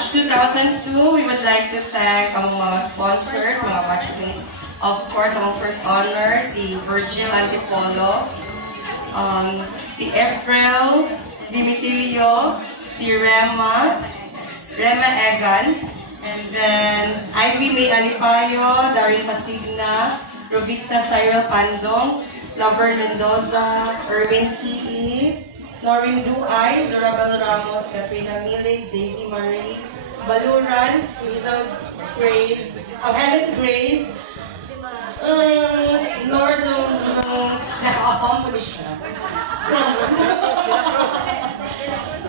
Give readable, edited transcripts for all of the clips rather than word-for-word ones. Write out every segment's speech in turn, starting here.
Batch 2002, we would like to thank ang mga sponsors, mga batchmates. Of course, ang first honor, si Virgil Antipolo, si Efrel Dimitilio, si Rema Egan, and then Ivy May Alipayo, Darin Pasigna, Rovicta Cyril Pandong, Lover Mendoza, Erwin Kii, Noreen Duay, Zorabel Ramos, Katrina Milig, Daisy Marie, Baluran, Hazel Grace, Helen Grace, Lord, naka-accomplish siya.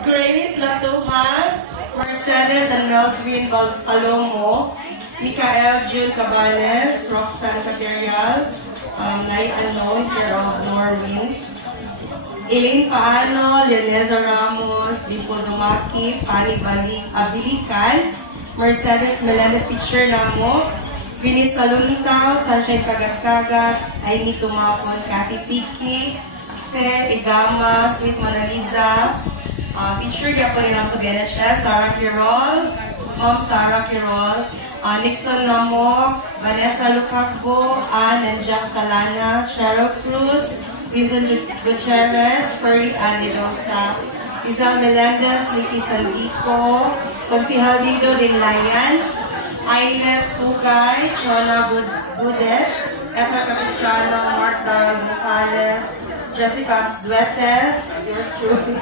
Grace Latuhan, Mercedes and Melvin Palomo, Mikael June Cabanes, Roxanne Caperial, Night Unknown, Care of Norwin, Elaine Paano, Leoneza Ramos, Dimpo Dumaki, Fanny Abilican, Mercedes Melendez Teacher Namo, Vinis Salunitaw, Sunshine Kagat-Kagat, Aini Tumapon, Kathy Piki, Fe Igama, Sweet Mona Lisa, feature ka po rin sa BNHS, Sarah Quirol, Mom Sarah Quirol, Nixon Namo, Vanessa Lucacbo, Ann and Jack Salana, Cheryl Cruz, Vincent Gutierrez, Perry Alidosa, Isal Melendez, Nicky Sandico, Consihal Dido Dinlayan, Ailet Tugay, Chona Budes, Etna Capistrano, Mark Darrell Bucales, Jessica Duetes, yours truly,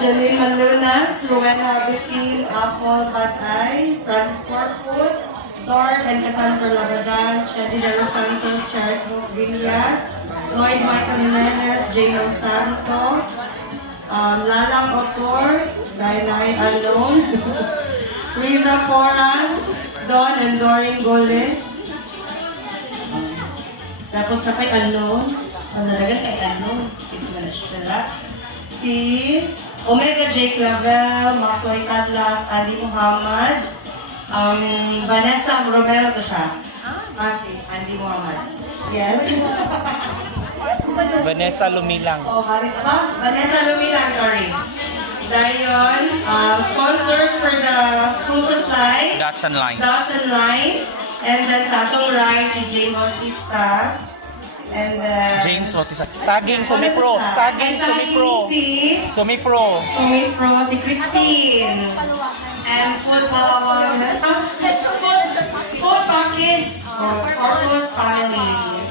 Janine Manlunas, Rowena Agustin, Apple Batay, Francis Corpus, Lord and Cassandra Labadan, Chedi de los Santos, Cherito Villas, Lloyd Michael Jimenez, Jano Santo, Lalang Otor, Lainay Alone, Riza Porras, Don and Doreen Golden. Tapos na kay Unknown. Ang nalaga kay Unknown. Ito na siya. Si Omega J. Clavel, Makoy Atlas, Ali Muhammad, Vanessa Romero to siya. Si Andy Muhammad. Yes. Vanessa Lumilang. Oh, Vanessa Lumilang, sorry. Dayon, sponsors for the school supply. Dots and Lines. Dots and Lines. And then sa atong right, si Jay Bautista. And then... James Bautista. Saging Sumipro. Saging Sumipro. Sumipro. Sumipro, si Christine. And food palawang. Food package for Corpus family.